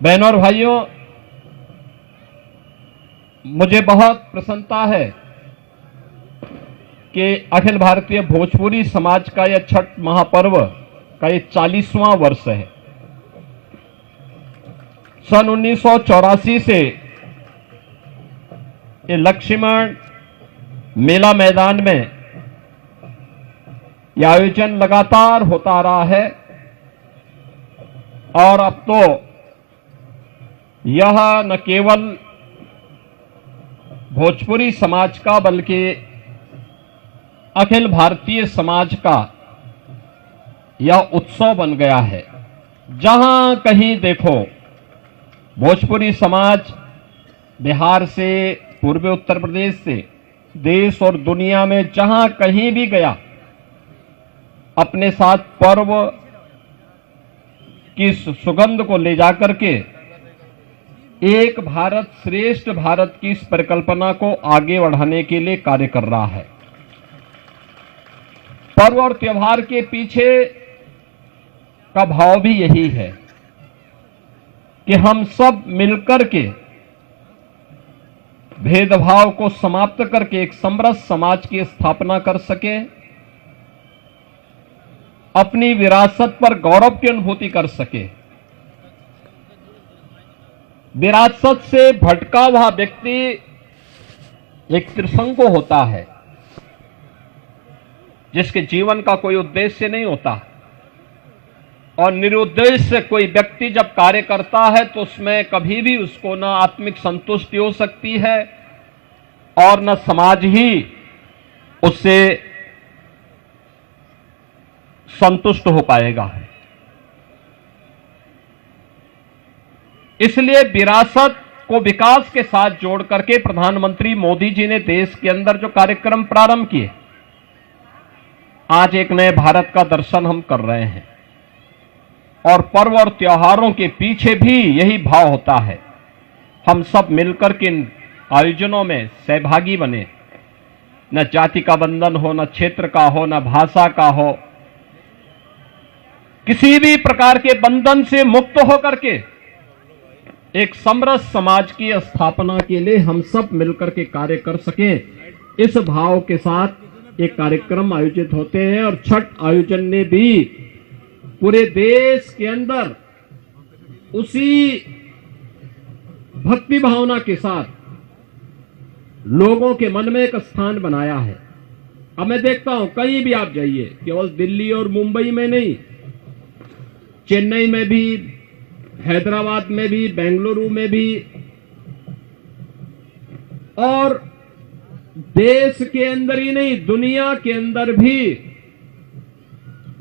बहनों और भाइयों, मुझे बहुत प्रसन्नता है कि अखिल भारतीय भोजपुरी समाज का यह छठ महापर्व का ये 40वां वर्ष है। सन 1984 से ये लक्ष्मण मेला मैदान में यह आयोजन लगातार होता रहा है और अब तो यह न केवल भोजपुरी समाज का बल्कि अखिल भारतीय समाज का यह उत्सव बन गया है। जहां कहीं देखो भोजपुरी समाज बिहार से, पूर्वी उत्तर प्रदेश से, देश और दुनिया में जहां कहीं भी गया, अपने साथ पर्व की सुगंध को ले जाकर के एक भारत श्रेष्ठ भारत की इस परिकल्पना को आगे बढ़ाने के लिए कार्य कर रहा है। पर्व और त्योहार के पीछे का भाव भी यही है कि हम सब मिलकर के भेदभाव को समाप्त करके एक समरस समाज की स्थापना कर सके, अपनी विरासत पर गौरव की अनुभूति कर सके। विरासत से भटका हुआ व्यक्ति एक त्रिशंकु होता है, जिसके जीवन का कोई उद्देश्य नहीं होता, और निरुद्देश्य कोई व्यक्ति जब कार्य करता है तो उसमें कभी भी उसको न आत्मिक संतुष्टि हो सकती है और न समाज ही उससे संतुष्ट हो पाएगा। इसलिए विरासत को विकास के साथ जोड़ करके प्रधानमंत्री मोदी जी ने देश के अंदर जो कार्यक्रम प्रारंभ किए, आज एक नए भारत का दर्शन हम कर रहे हैं। और पर्व और त्योहारों के पीछे भी यही भाव होता है, हम सब मिलकर के इन आयोजनों में सहभागी बने। न जाति का बंधन हो, न क्षेत्र का हो, न भाषा का हो, किसी भी प्रकार के बंधन से मुक्त होकर के एक समरस समाज की स्थापना के लिए हम सब मिलकर के कार्य कर सके, इस भाव के साथ एक कार्यक्रम आयोजित होते हैं। और छठ आयोजन ने भी पूरे देश के अंदर उसी भक्ति भावना के साथ लोगों के मन में एक स्थान बनाया है। अब मैं देखता हूं कहीं भी आप जाइए, केवल दिल्ली और मुंबई में नहीं, चेन्नई में भी, हैदराबाद में भी, बेंगलुरु में भी, और देश के अंदर ही नहीं दुनिया के अंदर भी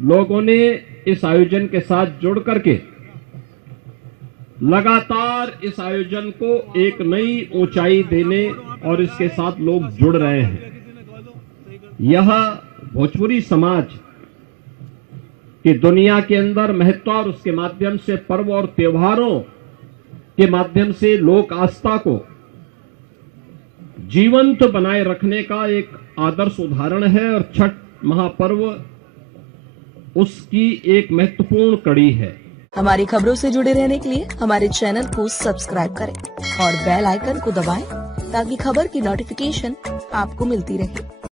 लोगों ने इस आयोजन के साथ जुड़ करके लगातार इस आयोजन को एक नई ऊंचाई देने और इसके साथ लोग जुड़ रहे हैं। यह भोजपुरी समाज कि दुनिया के अंदर महत्व और उसके माध्यम से पर्व और त्योहारों के माध्यम से लोक आस्था को जीवंत बनाए रखने का एक आदर्श उदाहरण है। और छठ महापर्व उसकी एक महत्वपूर्ण कड़ी है। हमारी खबरों से जुड़े रहने के लिए हमारे चैनल को सब्सक्राइब करें और बेल आइकन को दबाएं ताकि खबर की नोटिफिकेशन आपको मिलती रहे।